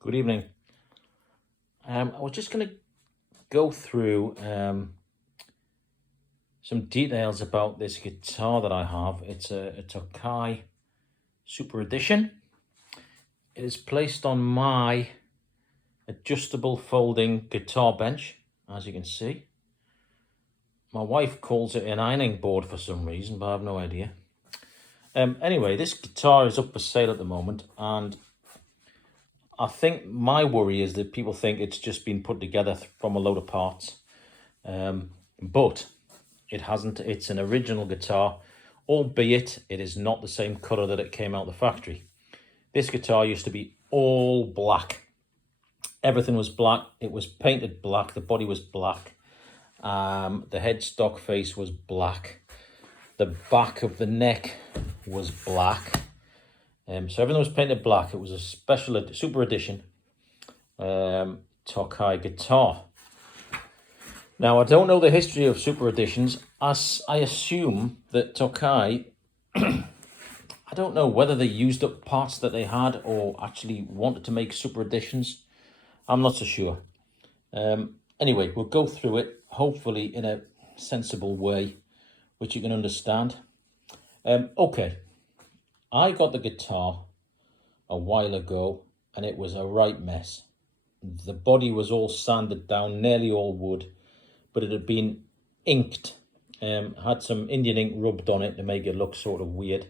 Good evening. I was just going to go through some details about this guitar that I have. It's a Tokai Super Edition. It is placed on my adjustable folding guitar bench, as you can see. My wife calls it an ironing board for some reason, but I have no idea. Anyway, this guitar is up for sale at the moment, and I think my worry is that people think it's just been put together from a load of parts, but it hasn't. It's an original guitar, albeit it is not the same colour that it came out the factory. This guitar used to be all black. Everything was black. It was painted black. The body was black. The headstock face was black. The back of the neck was black. So everything was painted black. It was a special super edition Tokai guitar. Now, I don't know the history of super editions. As I assume that Tokai, I don't know whether they used up parts that they had or actually wanted to make super editions. I'm not so sure. Anyway, we'll go through it, hopefully in a sensible way, which you can understand. Okay. I got the guitar a while ago and it was a right mess. The body was all sanded down, nearly all wood, but it had been inked. Had some Indian ink rubbed on it to make it look sort of weird.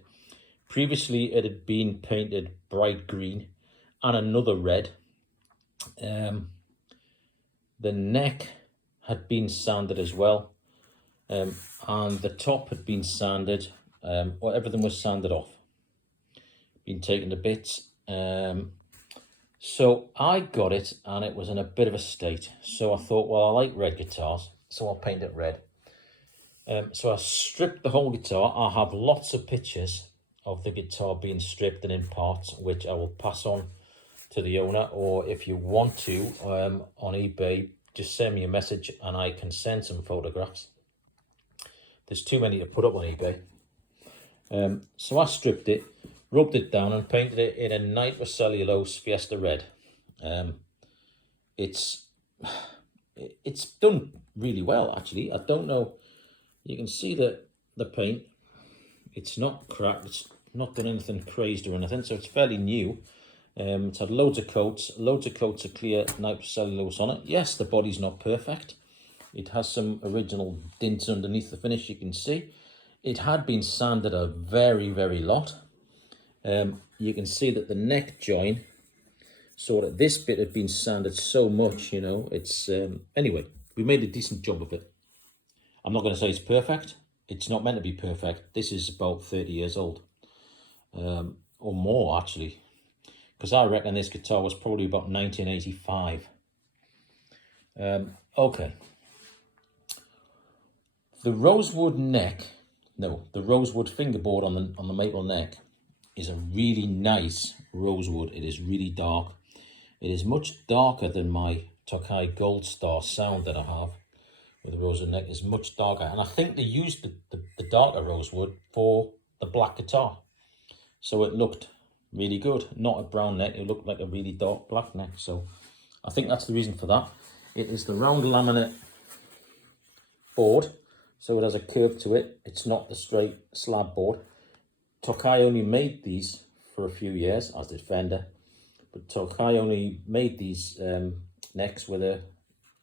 Previously, it had been painted bright green and another red. The neck had been sanded as well, and the top had been sanded, or everything was sanded off. Been taken to bits. So I got it and it was in a bit of a state. So I thought, well, I like red guitars, so I'll paint it red. So I stripped the whole guitar. I have lots of pictures of the guitar being stripped and in parts, which I will pass on to the owner, or if you want to, on eBay, just send me a message and I can send some photographs. There's too many to put up on eBay. So I stripped it, rubbed it down and painted it in a nitrocellulose Fiesta Red. It's done really well, actually. I don't know, you can see that the paint, it's not cracked, it's not done anything crazed or anything, so it's fairly new. It's had loads of coats of clear nitrocellulose on it. Yes, the body's not perfect. It has some original dints underneath the finish, you can see. It had been sanded a very, very lot. You can see that the neck joint, sort of this bit had been sanded so much, you know, it's, anyway, we made a decent job of it. I'm not going to say it's perfect. It's not meant to be perfect. This is about 30 years old, or more actually, because I reckon this guitar was probably about 1985. Okay. The rosewood fingerboard on the maple neck is a really nice rosewood. It is really dark. It is much darker than my Tokai Gold Star sound that I have with the rosewood neck. Is much darker, and I think they used the darker rosewood for the black guitar, so it looked really good. Not a brown neck, it looked like a really dark black neck, so I think that's the reason for that. It is the round laminate board, so it has a curve to it. It's not the straight slab board. Tokai only made these for a few years, as did Fender, but Tokai only made these necks with a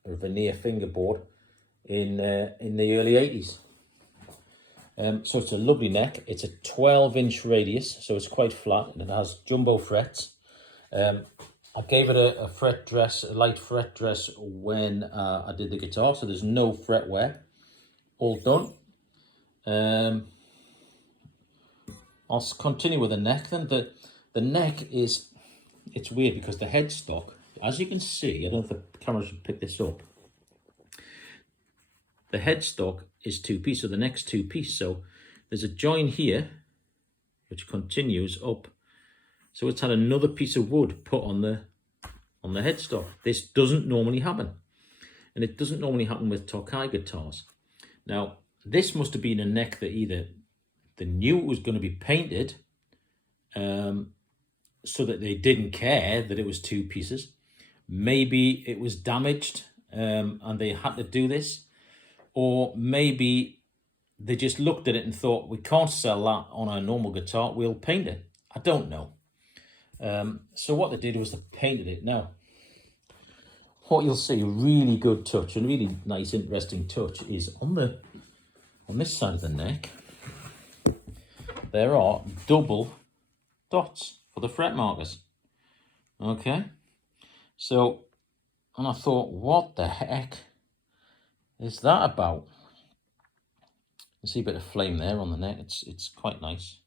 veneer fingerboard in the early 80s. So it's a lovely neck. It's a 12-inch radius, so it's quite flat, and it has jumbo frets. I gave it a fret dress, a light fret dress when I did the guitar, so there's no fret wear. All done. I'll continue with the neck then. The neck is, it's weird because the headstock, as you can see, I don't know if the camera should pick this up. The headstock is two-piece, so the neck's two-piece. So there's a join here, which continues up. So it's had another piece of wood put on the headstock. This doesn't normally happen. And it doesn't normally happen with Tokai guitars. Now, this must have been a neck that either they knew it was going to be painted, so that they didn't care that it was 2 pieces. Maybe it was damaged and they had to do this. Or maybe they just looked at it and thought, we can't sell that on a normal guitar, we'll paint it. I don't know. So what they did was they painted it. Now, what you'll see, a really good touch, and really nice, interesting touch, is on this side of the neck, there are double dots for the fret markers. Okay, so, and I thought, what the heck is that about? You see a bit of flame there on the neck. It's quite nice.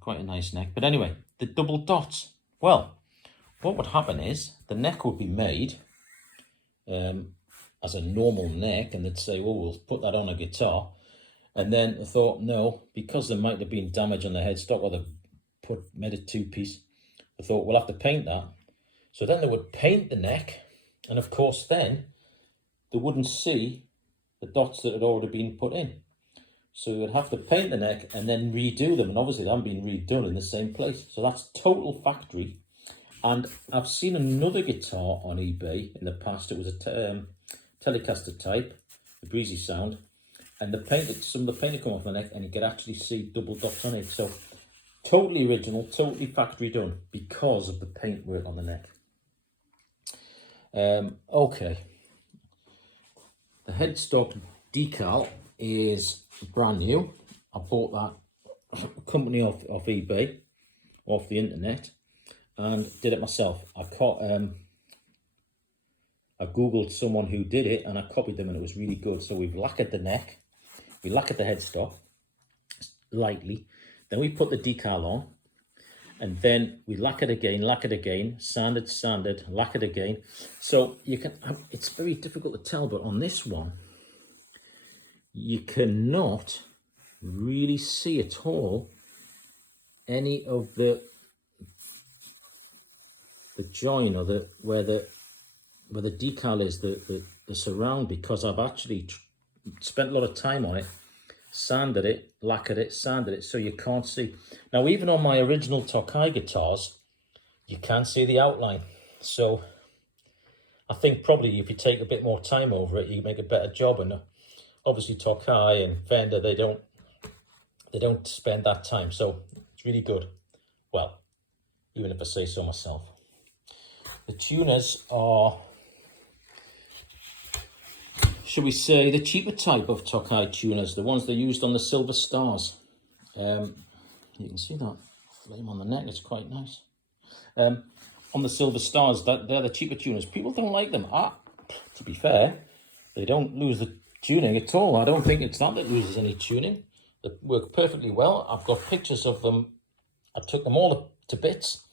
Quite a nice neck. But anyway, the double dots. Well, what would happen is the neck would be made as a normal neck, and they'd say, well, we'll put that on a guitar. And then I thought, no, because there might have been damage on the headstock, or they made it 2-piece, I thought, we'll have to paint that. So then they would paint the neck, and of course then they wouldn't see the dots that had already been put in. So you would have to paint the neck and then redo them, and obviously they haven't been redone in the same place. So that's total factory. And I've seen another guitar on eBay in the past. It was a Telecaster type, a breezy sound, and some of the paint had come off the neck, and you could actually see double dots on it. So totally original, totally factory done, because of the paint work on the neck. Okay, the headstock decal is brand new. I bought that company off eBay, off the internet, and did it myself. I googled someone who did it, and I copied them, and it was really good. So we've lacquered the neck, we lacquered the headstock lightly, then we put the decal on, and then we lacquered again, sanded, lacquered again. So you can, it's very difficult to tell, but on this one, you cannot really see at all any of the join, or where the decal is, the surround, because I've actually spent a lot of time on it, sanded it, lacquered it, sanded it, so you can't see. Now, even on my original Tokai guitars, you can see the outline. So I think probably if you take a bit more time over it, you make a better job. And obviously Tokai and Fender, they don't spend that time, so it's really good. Well, even if I say so myself. The tuners are, should we say, the cheaper type of Tokai tuners, the ones they used on the Silver Stars. You can see that flame on the neck, it's quite nice. On the Silver Stars, they're the cheaper tuners. People don't like them. To be fair, they don't lose the tuning at all. I don't think it's that loses any tuning. They work perfectly well. I've got pictures of them. I took them all to bits,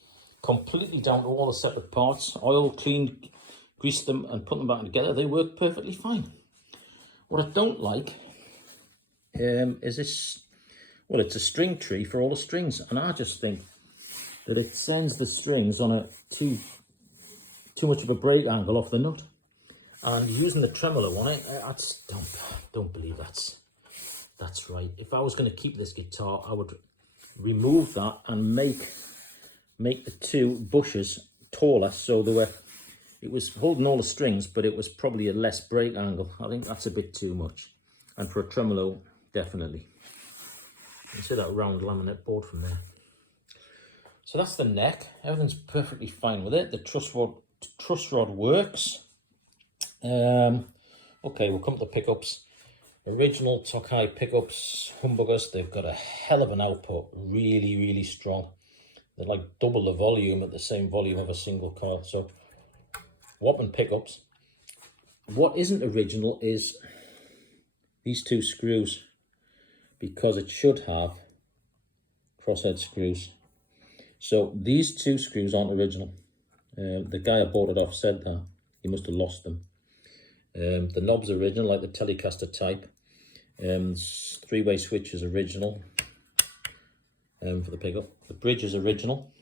completely down to all the separate parts, oil, cleaned, greased them, and put them back together. They work perfectly fine. What I don't like is this, well, it's a string tree for all the strings, and I just think that it sends the strings on a too much of a break angle off the nut. And using the tremolo on it, I just don't believe that's right. If I was going to keep this guitar, I would remove that and make the 2 bushes taller, so it was holding all the strings, but it was probably a less break angle. I think that's a bit too much. And for a tremolo, definitely. You can see that round laminate board from there. So that's the neck. Everything's perfectly fine with it. The truss rod works. Okay, we'll come to the pickups. Original Tokai pickups, humbuckers, they've got a hell of an output. Really, really strong. They're like double the volume at the same volume of a single coil. So, whopping pickups. What isn't original is these 2 screws, because it should have crosshead screws. So these 2 screws aren't original. The guy I bought it off said that. He must have lost them. The knob's original, like the Telecaster type. 3-way switch is original for the pickup. The bridge is original.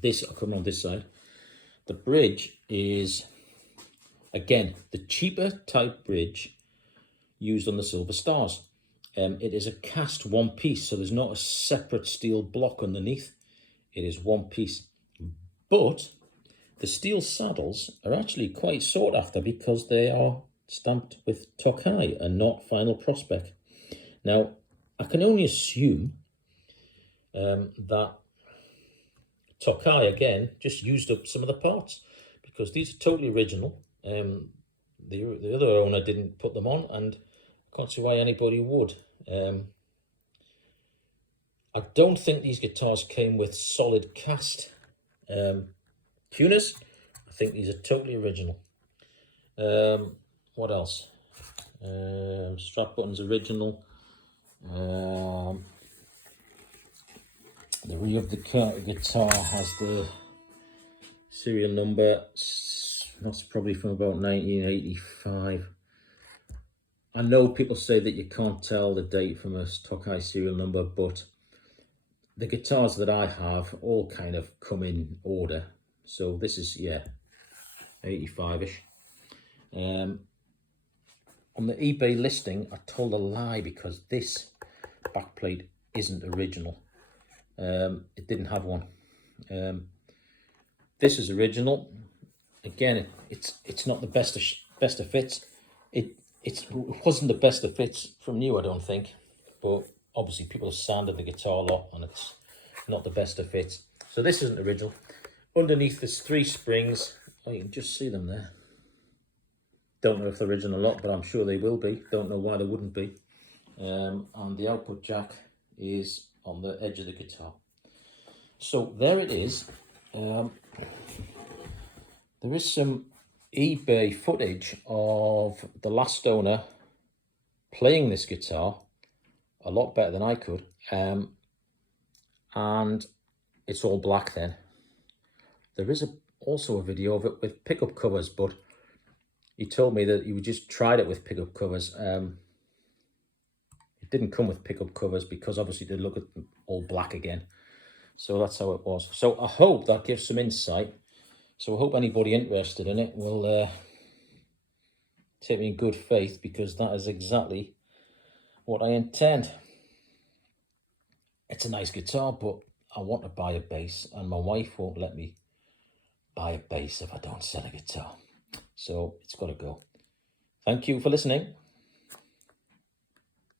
This, I'll come on this side. The bridge is, again, the cheaper type bridge used on the Silver Stars. It is a cast 1-piece, so there's not a separate steel block underneath. It is one piece. But the steel saddles are actually quite sought after because they are stamped with Tokai and not Final Prospect. Now, I can only assume that Tokai, again, just used up some of the parts because these are totally original. The other owner didn't put them on, and I can't see why anybody would. I don't think these guitars came with solid cast tuners. I think these are totally original. What else? Strap buttons original. The rear of the guitar has the serial number. That's probably from about 1985. I know people say that you can't tell the date from a Tokai serial number, but the guitars that I have all kind of come in order. So this is, yeah, 85-ish. On the eBay listing, I told a lie because this backplate isn't original. It didn't have one. This is original. Again, it's not the best of fits. It wasn't the best of fits from new, I don't think. But obviously people have sanded the guitar a lot and it's not the best of fits. So this isn't original. Underneath there's 3 springs. Oh, you can just see them there. Don't know if they're original or not, but I'm sure they will be. Don't know why they wouldn't be. And the output jack is on the edge of the guitar. So there it is. There is some eBay footage of the last owner playing this guitar a lot better than I could. And it's all black then. There is also a video of it with pickup covers, but he told me that he would just tried it with pickup covers. It didn't come with pickup covers because obviously they look at all black again. So that's how it was. So I hope that gives some insight. So I hope anybody interested in it will take me in good faith, because that is exactly what I intend. It's a nice guitar, but I want to buy a bass, and my wife won't let me buy a bass if I don't sell a guitar. So it's got to go. Thank you for listening.